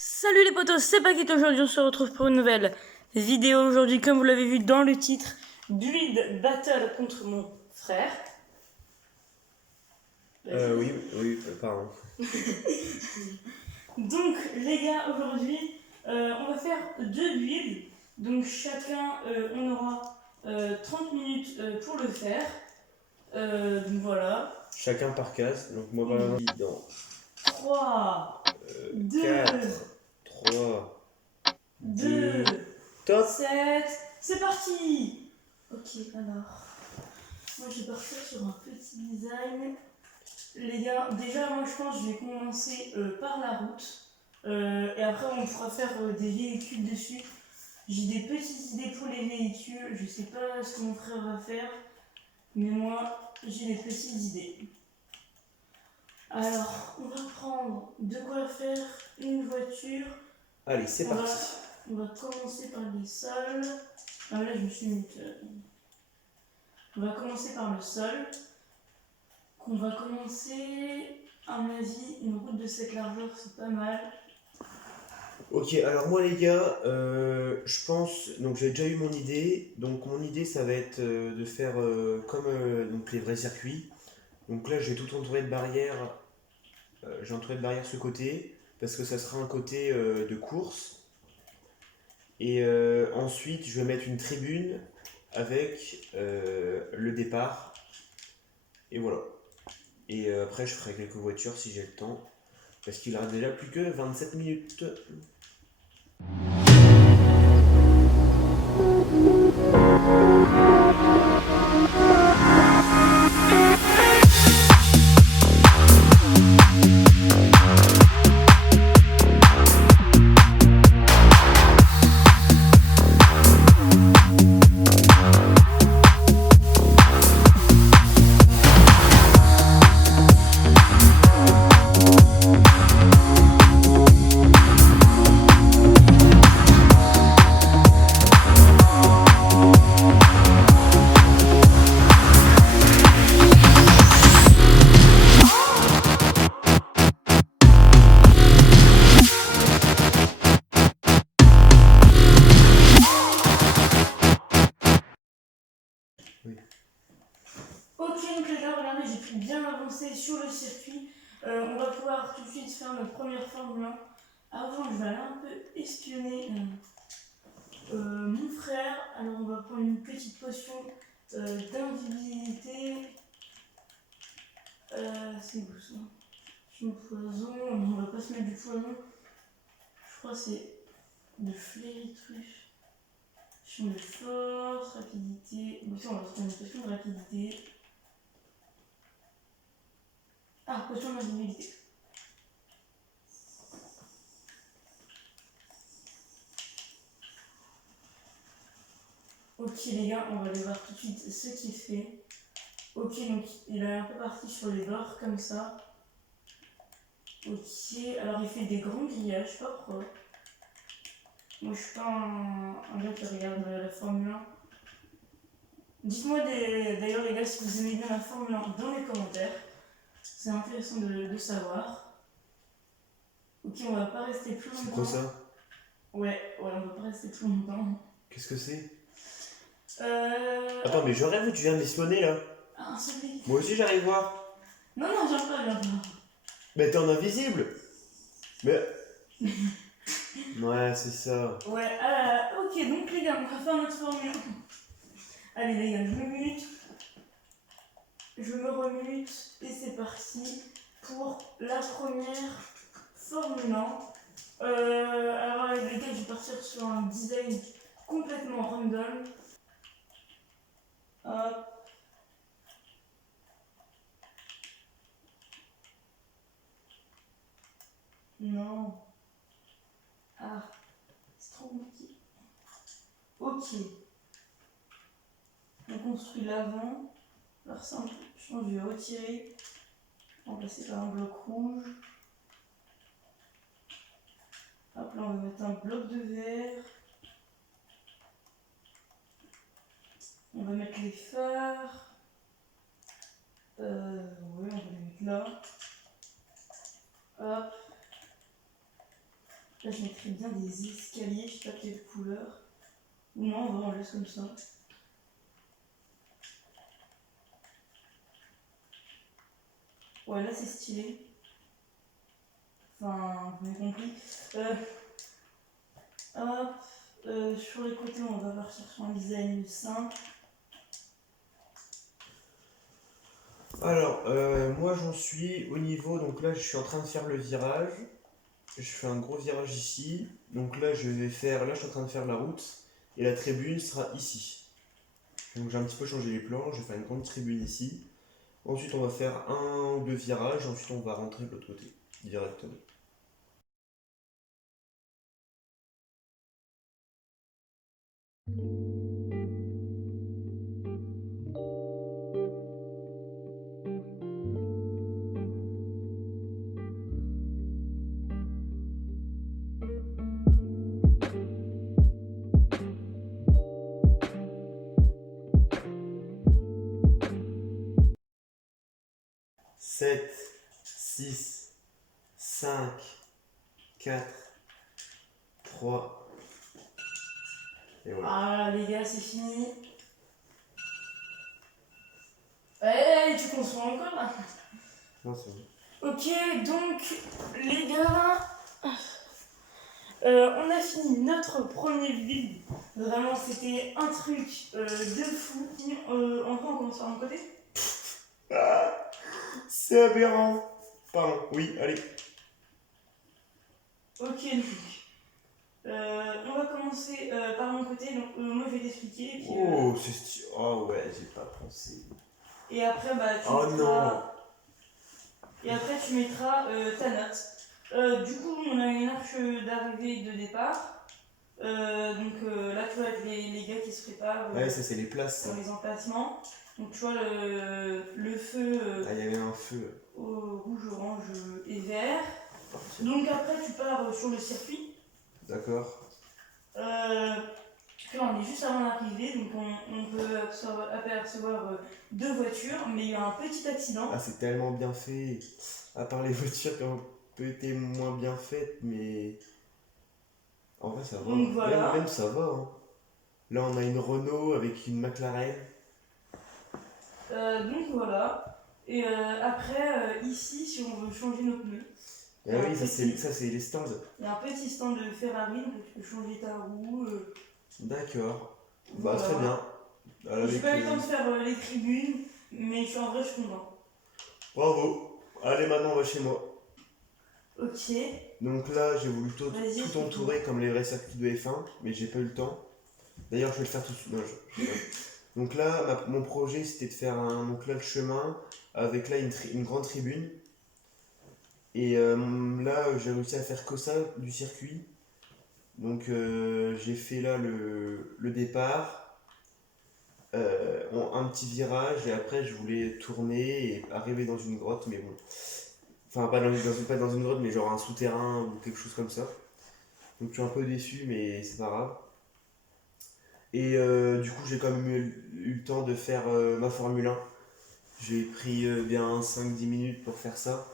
Salut les potos, c'est Paquette. Aujourd'hui on se retrouve pour une nouvelle vidéo. Aujourd'hui, comme vous l'avez vu dans le titre, Build Battle contre mon frère. Oui, pardon. Donc les gars, aujourd'hui on va faire deux builds. Donc chacun, on aura 30 minutes pour le faire. Donc voilà. Chacun par case. Donc moi par exemple dans 3, 2, 4, 3, 2, 2, top. 7, c'est parti. Ok, alors... Moi, je vais partir sur un petit design. Les gars, déjà, moi, je pense que je vais commencer par la route. Et après, on pourra faire des véhicules dessus. J'ai des petites idées pour les véhicules. Je sais pas ce que mon frère va faire. Mais moi, j'ai des petites idées. Alors, on va prendre de quoi faire une voiture. Allez, c'est parti. On va commencer par les sols. Ah, là, je me suis mis... On va commencer par le sol. On va commencer, à mon avis, une route de cette largeur, c'est pas mal. Ok, alors moi les gars, je pense, donc j'ai déjà eu mon idée. Donc mon idée ça va être de faire comme donc les vrais circuits. Donc là je vais tout entourer de barrières. J'ai entouré de barrières ce côté parce que ça sera un côté de course. Et ensuite je vais mettre une tribune avec le départ. Et voilà. Et après, je ferai quelques voitures si j'ai le temps. Parce qu'il reste déjà plus que 27 minutes. Oui. Ok, donc les gars, regardez, j'ai pu bien avancer sur le circuit. On va pouvoir tout de suite faire notre première Formule 1. Avant, je vais aller un peu espionner mon frère. Alors, on va prendre une petite potion d'invisibilité. C'est où ça? Du poison. On va pas se mettre du poison. Je crois que c'est de fléritruche. Potion de force, rapidité. Bon, ça, on va se prendre une potion de rapidité. Ah, potion d'invisibilité. Ok les gars, on va aller voir tout de suite ce qu'il fait. Ok, donc il est un peu parti sur les bords comme ça. Ok, alors il fait des grands grillages, je sais pas pourquoi. Moi je suis pas un gars qui regarde la Formule 1. Dites-moi d'ailleurs les gars si vous aimez bien la Formule 1 dans les commentaires. C'est intéressant de savoir. Ok, on va pas rester plus longtemps. C'est quoi ça? Ouais, on va pas rester plus longtemps. Qu'est-ce que c'est? Euh... Attends, mais je rêve, tu viens de m'espionner là. Ah, un seul véhicule. Moi aussi j'arrive voir. Non, viens pas, viens pas. Mais t'es en invisible. Mais. Ouais, c'est ça. Ouais, ok, donc les gars, on va faire notre Formule 1. Allez les gars, je me mute. Je me remute et c'est parti pour la première Formule 1. Alors les gars, je vais partir sur un design complètement random. Hop. Non. Ah, c'est trop compliqué. Ok. On construit l'avant. Alors simple, je pense que je vais retirer. Remplacer par un bloc rouge. Hop, là on va mettre un bloc de verre. On va mettre les phares. Oui, on va les mettre là. Hop. Là, je mettrais bien des escaliers, je sais pas quelle couleur. Ou non, on va laisse comme ça. Ouais, là, c'est stylé. Enfin, vous avez compris. Hop, sur les côtés, on va partir sur un design simple. Alors, moi j'en suis au niveau, donc là je suis en train de faire le virage. Je fais un gros virage ici. Donc là je vais faire, là je suis en train de faire la route. Et la tribune sera ici. Donc j'ai un petit peu changé les plans, je vais faire une grande tribune ici. Ensuite on va faire un ou deux virages, ensuite on va rentrer de l'autre côté, directement. Sept, six, cinq, quatre, trois, et voilà. Ah, les gars, c'est fini. Eh, tu construis encore là? Non, c'est bon. Ok, donc, les gars, on a fini notre premier build. Vraiment, c'était un truc de fou. Encore, on commence par mon côté. Ah, c'est aberrant. Pardon, oui, allez. Ok, donc, on va commencer par mon côté. Donc, moi, je vais t'expliquer. Puis, Oh, c'est stylé. Oh ouais, j'ai pas pensé. et après, bah, tu Oh mettras... non. Et après, tu mettras ta note. Du coup, on a une arche d'arrivée et de départ. Donc là, tu vois, les gars qui se préparent Ouais, ça c'est les places. dans Ça. les emplacements. Donc tu vois le feu Ah, il y avait un feu. au rouge, orange et vert. Parti. Donc après, tu pars sur le circuit. D'accord. Là, on est juste avant l'arrivée, donc on peut apercevoir deux voitures, mais il y a un petit accident. Ah, c'est tellement bien fait. À part les voitures qui ont peut être moins bien faites, mais en vrai ça va. Donc voilà. Même ça va. Hein. Là, on a une Renault avec une McLaren. Donc voilà. Et après, ici, si on veut changer nos pneus, Ah oui, ça c'est les stands. il y a un petit stand de Ferrari, donc tu peux changer ta roue. D'accord. Bah, Voilà. très bien. J'ai pas eu le temps de faire les tribunes, mais en vrai, je suis content. Bravo. Allez, maintenant on va chez moi. Ok. Donc là, j'ai voulu tout Vas-y, entourer comme les vrais circuits de F1, mais j'ai pas eu le temps. D'ailleurs, je vais le faire tout de suite. Non, donc là, mon projet, c'était de faire donc là, le chemin avec là une grande tribune. Et là, j'ai réussi à faire que ça du circuit. Donc j'ai fait là le départ, un petit virage, et après je voulais tourner et arriver dans une grotte, mais bon. Enfin, pas dans une grotte, mais genre un souterrain ou quelque chose comme ça. Donc je suis un peu déçu, mais c'est pas grave. Et du coup, j'ai quand même eu le temps de faire ma Formule 1. J'ai pris bien 5-10 minutes pour faire ça.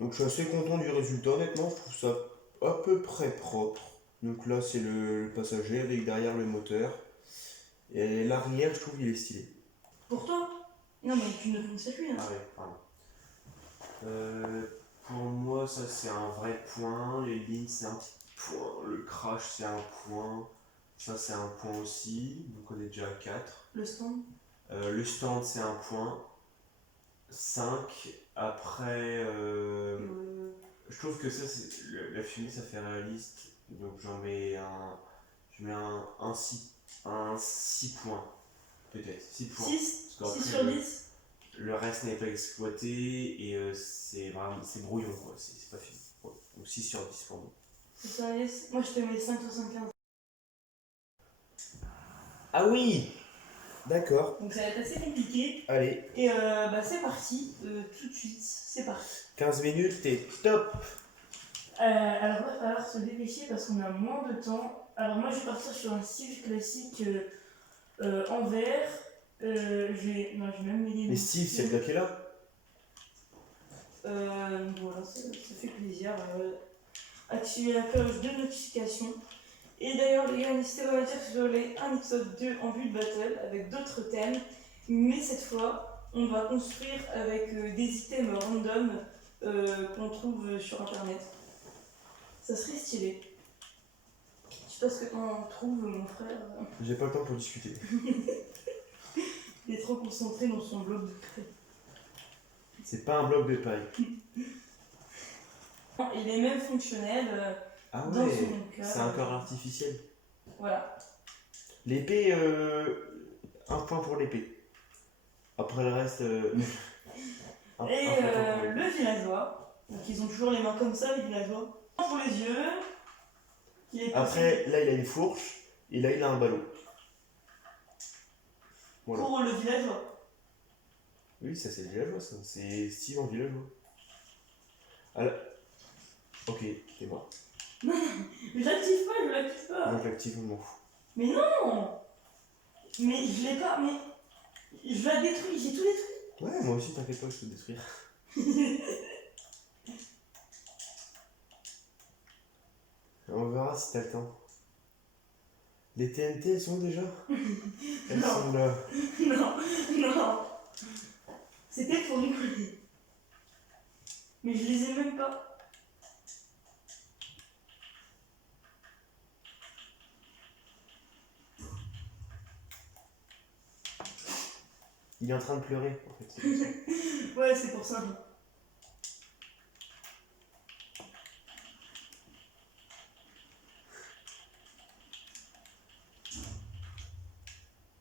Donc je suis assez content du résultat, honnêtement, je trouve ça à peu près propre. Donc là, c'est le passager avec derrière le moteur. Et l'arrière, je trouve qu'il est stylé. Pour toi? Non, mais tu ne penses plus. Hein. Ah ouais, pardon. Pour moi, ça c'est un vrai point. Les lignes, c'est un petit point. Le crash, c'est un point. Ça, c'est un point aussi. Donc on est déjà à 4. Le stand? Le stand, c'est un point. 5. Après, je trouve que ça, la fumée, ça fait réaliste. Donc j'en mets un. Je mets un 6 points. Peut-être. 6 points. 6? Parce 6 qu'après, sur 10? le reste n'est pas exploité et c'est vraiment c'est brouillon quoi, c'est pas fini. Ouais. Donc 6 sur 10 pour moi. 6 sur 10? Moi, je te mets 5,75. Ah oui. D'accord. Donc ça va être assez compliqué. Allez. Et bah c'est parti, tout de suite, c'est parti. 15 minutes et top. Alors il va falloir se dépêcher parce qu'on a moins de temps. Alors moi je vais partir sur un style classique en vert. J'ai même mis Mais Steve, c'est le gars qui est là. voilà, ça fait plaisir. activer la cloche de notification. Et d'ailleurs, les gars, n'hésitez pas à me dire si vous voulez un épisode 2 en vue de battle avec d'autres thèmes. Mais cette fois, on va construire avec des items random qu'on trouve sur internet. Ça serait stylé. Je sais pas ce que t'en trouves, mon frère. J'ai pas le temps pour discuter. Il est trop concentré dans son bloc de craie. C'est pas un bloc de paille. Il est même fonctionnel Ah dans ouais, son cœur. c'est un corps artificiel. Voilà. L'épée, un point pour l'épée. Après le reste. Et un point pour le villageois. Donc ils ont toujours les mains comme ça, les villageois. Pour les yeux. Après, là il a une fourche et là il a un ballon. Voilà. Pour le villageois. Oui, ça c'est le villageois, ça. C'est Steve en villageois. Alors... Ok, t'es mort. Mais je l'active pas, je l'active pas. Moi je l'active, je m'en fous. Mais non. Mais je l'ai pas, mais... Je la détruis, j'ai tout détruit. Ouais, moi aussi, t'inquiète pas, je peux te détruire. On verra si t'as le temps. Les TNT, elles sont déjà Elles Non. sont là. Non, non. C'était pour rigoler. Mais je les ai même pas. Il est en train de pleurer, en fait. C'est pour ça. Ouais, c'est pour ça.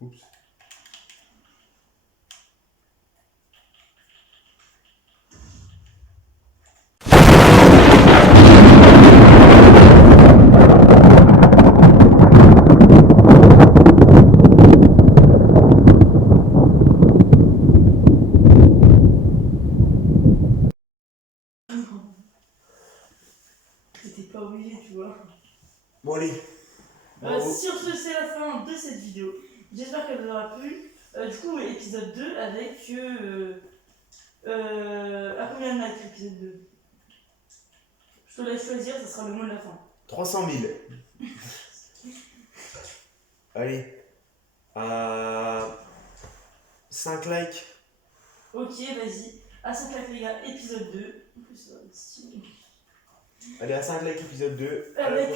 Oups. J'étais pas obligé, tu vois. Bon, allez. Bravo. Sur ce, c'est la fin de cette vidéo. J'espère qu'elle vous aura plu. Du coup, épisode 2 avec. À combien de likes l'épisode 2? Je te laisse choisir, ça sera le mot de la fin. 300 000. Allez. 5 likes. Ok, vas-y. À 5 likes, les gars, épisode 2. En plus, ça va être stylé. Allez, à 5 likes, épisode 2. Avec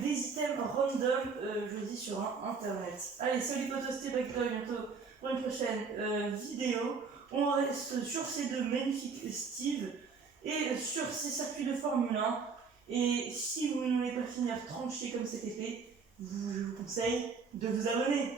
des items random, je dis sur internet. Allez, salut potos, c'était Bakto, à bientôt pour une prochaine vidéo. On reste sur ces deux magnifiques Steve et sur ces circuits de Formule 1. Et si vous ne voulez pas finir tranché comme cet épée, je vous conseille de vous abonner.